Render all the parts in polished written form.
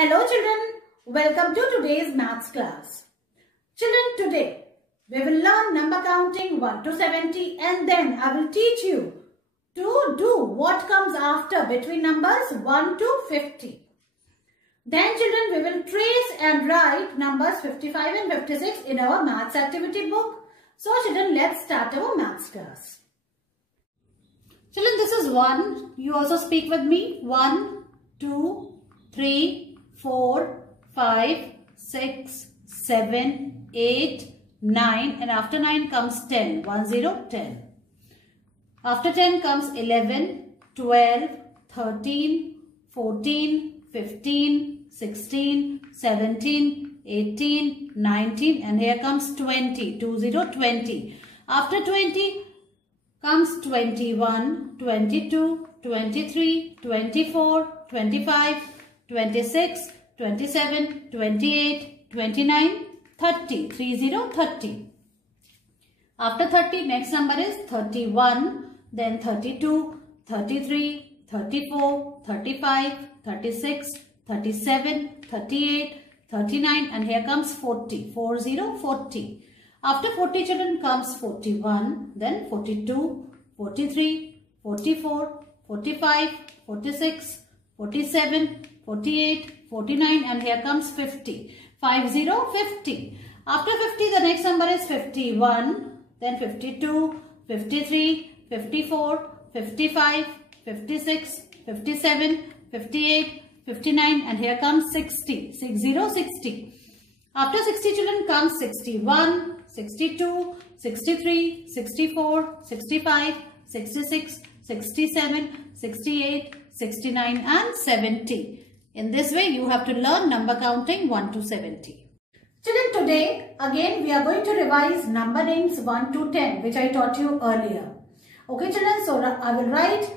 Hello children, welcome to today's maths class. Children, today we will learn number counting 1 to 70 and then I will teach you to do what comes after between numbers 1 to 50. Then children, we will trace and write numbers 55 and 56 in our maths activity book. So children, let's start our maths class. Children, this is 1. You also speak with me. 1, 2, 3, 4, 5, 6, 7, 8, 9 and after 9 comes 10. 1, 0, 10. After 10 comes 11, 12, 13, 14, 15, 16, 17, 18, 19 and here comes 20. 2, 0, 20. After 20 comes 21, 22, 23, 24, 25, 26, 27, 28, 29, 30. 30, 30. After 30, next number is 31, then 32, 33, 34, 35, 36, 37, 38, 39 and here comes 40. 40, 40. After 40 children comes 41, then 42, 43, 44, 45, 46, 47, 48, 49 and here comes 50. 50, 50. After 50 the next number is 51, then 52, 53, 54, 55, 56, 57, 58, 59 and here comes 60. 60, 60. After 60 children comes 61, 62, 63, 64, 65, 66, 67, 68, 69 and 70. In this way you have to learn number counting 1 to 70. Children, today again we are going to revise number names 1 to 10 which I taught you earlier. Okay children, so I will write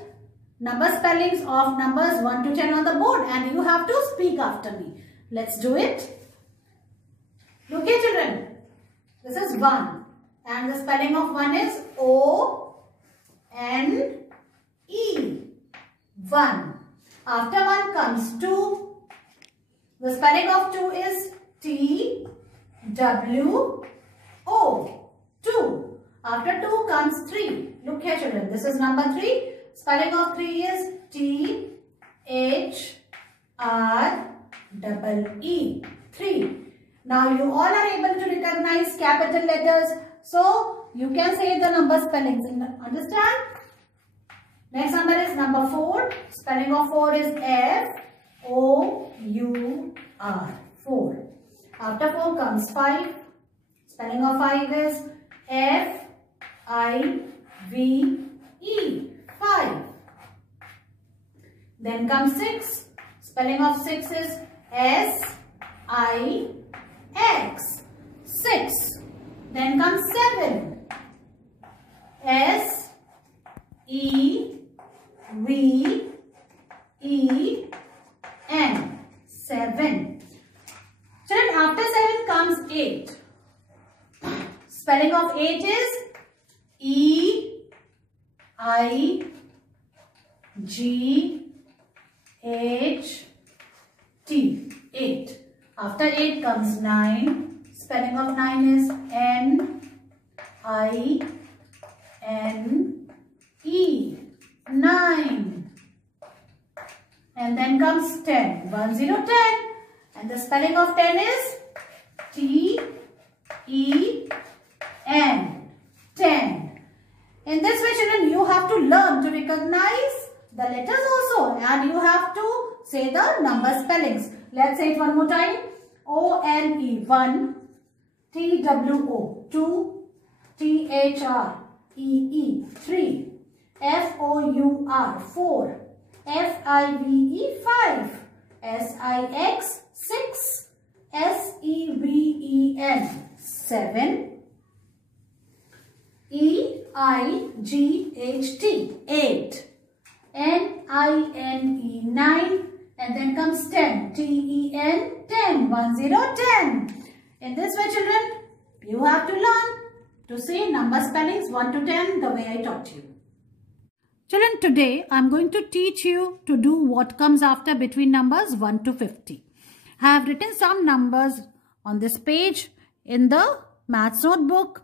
number spellings of numbers 1 to 10 on the board and you have to speak after me. Let's do it. Look here children, this is 1 and the spelling of 1 is O-N-E. 1. After 1 comes 2. The spelling of 2 is T-W-O. 2. After 2 comes 3. Look here children, this is number 3. Spelling of 3 is T-H-R-E-E. 3. Now you all are able to recognize capital letters. So you can say the number spellings. Understand? Next number is number 4. Spelling of 4 is F-O-U-R. 4. After 4 comes 5. Spelling of 5 is F-I-V-E. 5. Then comes 6. Spelling of 6 is S-I-X. 6. Then comes 7. S-E-V-E-N. 7. Children, after 7 comes 8. Spelling of 8 is E-I-G-H-T. 8. After 8 comes 9. Spelling of 9 is N-I-N-E. 9. And then comes 10. 1, 0, 10. And the spelling of 10 is T-E-N. 10. In this way children, you have to learn to recognize the letters also and you have to say the number spellings. Let's say it one more time. O-N-E 1, T-W-O 2, T-H-R-E-E 3, F-O-U-R 4, F-I-V-E 5, S-I-X 6, S-E-V-E-N 7, E-I-G-H-T 8, N-I-N-E 9 and then comes 10, T-E-N 10, 1, 0, 10. In this way children, you have to learn to say number spellings 1 to 10 the way I taught you. Children, today I am going to teach you to do what comes after between numbers 1 to 50. I have written some numbers on this page in the maths notebook.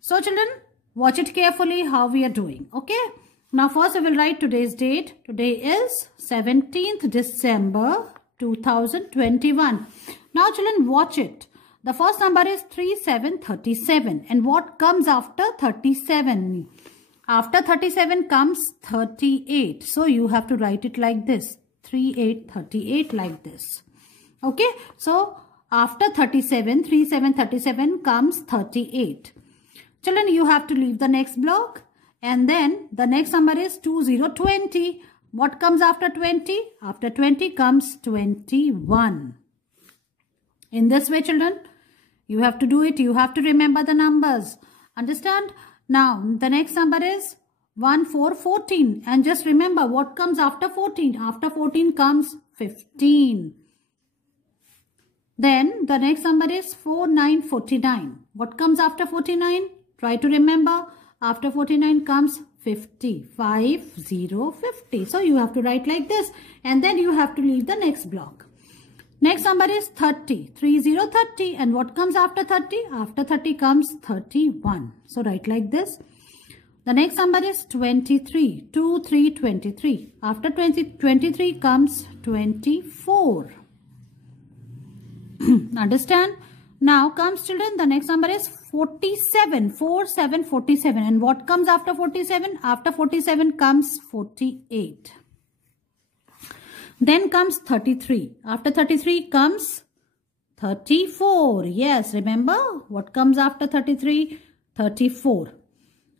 So children, watch it carefully how we are doing. Okay. Now first we will write today's date. Today is 17th December 2021. Now children, watch it. The first number is 3737. And what comes after 37? After 37 comes 38. So you have to write it like this. 3838 like this. Okay. So after 37 comes 38. Children, you have to leave the next block. And then the next number is 2020. What comes after 20? After 20 comes 21. In this way, children, you have to do it. You have to remember the numbers. Understand? Now, the next number is 1414. And just remember what comes after 14. After 14 comes 15. Then the next number is 4949. What comes after 49? Try to remember. After 49 comes 50. 50. So you have to write like this. And then you have to leave the next block. Next number is 30. 30. And what comes after 30? After 30 comes 31. So write like this. The next number is 23. 23. After 23 comes 24. Understand? Now comes children, the next number is 47. 47. And what comes after 47? After 47 comes 48. Then comes 33. After 33 comes 34. Yes, remember what comes after 33? 34.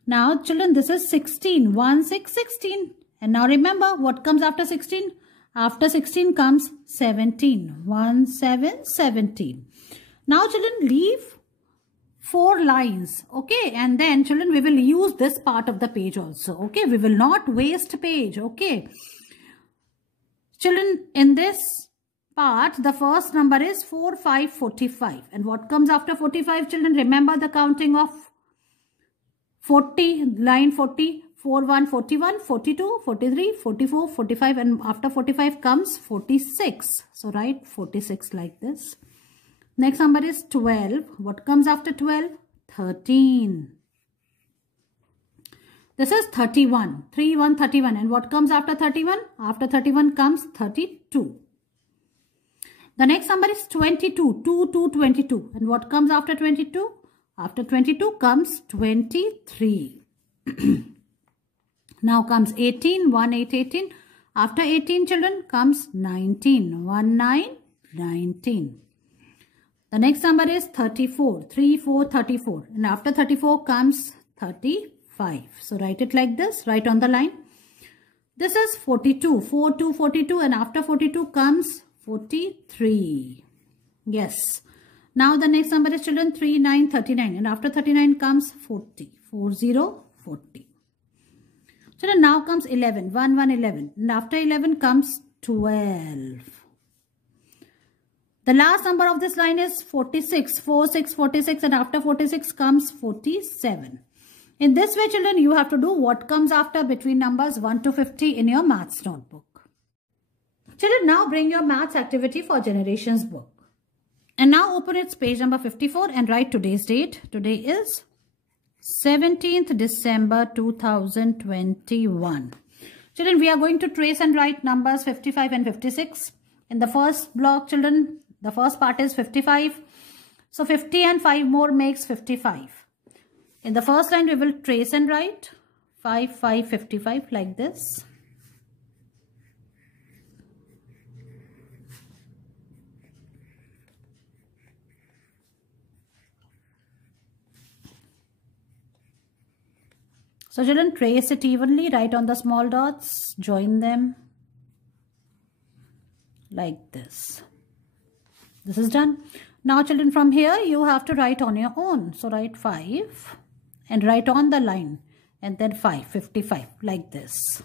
Now children, this is 16. 16. And now remember what comes after 16? After 16 comes 17. 17. Now children, leave 4 lines. Okay. And then children, we will use this part of the page also. Okay. We will not waste page. Okay. Children, in this part, the first number is 45. And what comes after 45, children? Remember the counting of 40, line 40, 41, 41, 42, 43, 44, 45, and after 45 comes 46. So write 46 like this. Next number is 12. What comes after 12? 13. This is 31. 31. And what comes after 31? After 31 comes 32. The next number is 22. 22. And what comes after 22? After 22 comes 23. Now comes 18. 18. After 18, children, comes 19. 19. The next number is 34. 34. And after 34 comes 35. So write it like this. Write on the line. This is 42. 42. And after 42 comes 43. Yes. Now the next number is children 39. And after 39 comes 40. 40. Children, now comes 11. 11. And after 11 comes 12. The last number of this line is 46. 46. And after 46 comes 47. In this way, children, you have to do what comes after between numbers 1 to 50 in your maths notebook. Children, now bring your maths activity for generations book. And now open its page number 54 and write today's date. Today is 17th December 2021. Children, we are going to trace and write numbers 55 and 56. In the first block, children, the first part is 55. So 50 and 5 more makes 55. In the first line, we will trace and write 5, 55 like this. So children, trace it evenly, write on the small dots, join them like this. This is done. Now children, from here you have to write on your own. So write 5 and write on the line and then 55 like this.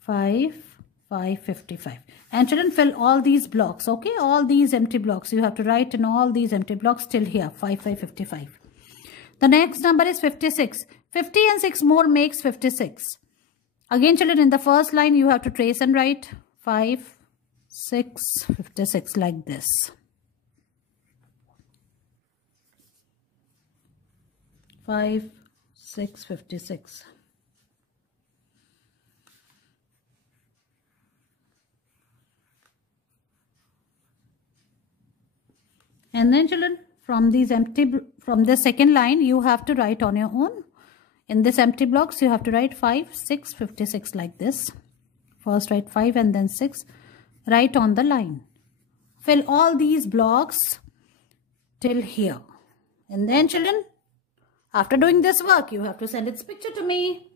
5, 55. And children, fill all these blocks. Okay, all these empty blocks. You have to write in all these empty blocks till here. 5, 55. The next number is 56. 50 and 6 more makes 56. Again, children, in the first line, you have to trace and write 5, 6, 56 like this. 5, 6, 56. And then children, from the second line, you have to write on your own. In this empty blocks, you have to write 5, 6, 56 like this. First write 5 and then 6. Write on the line. Fill all these blocks till here. And then children, after doing this work, you have to send its picture to me.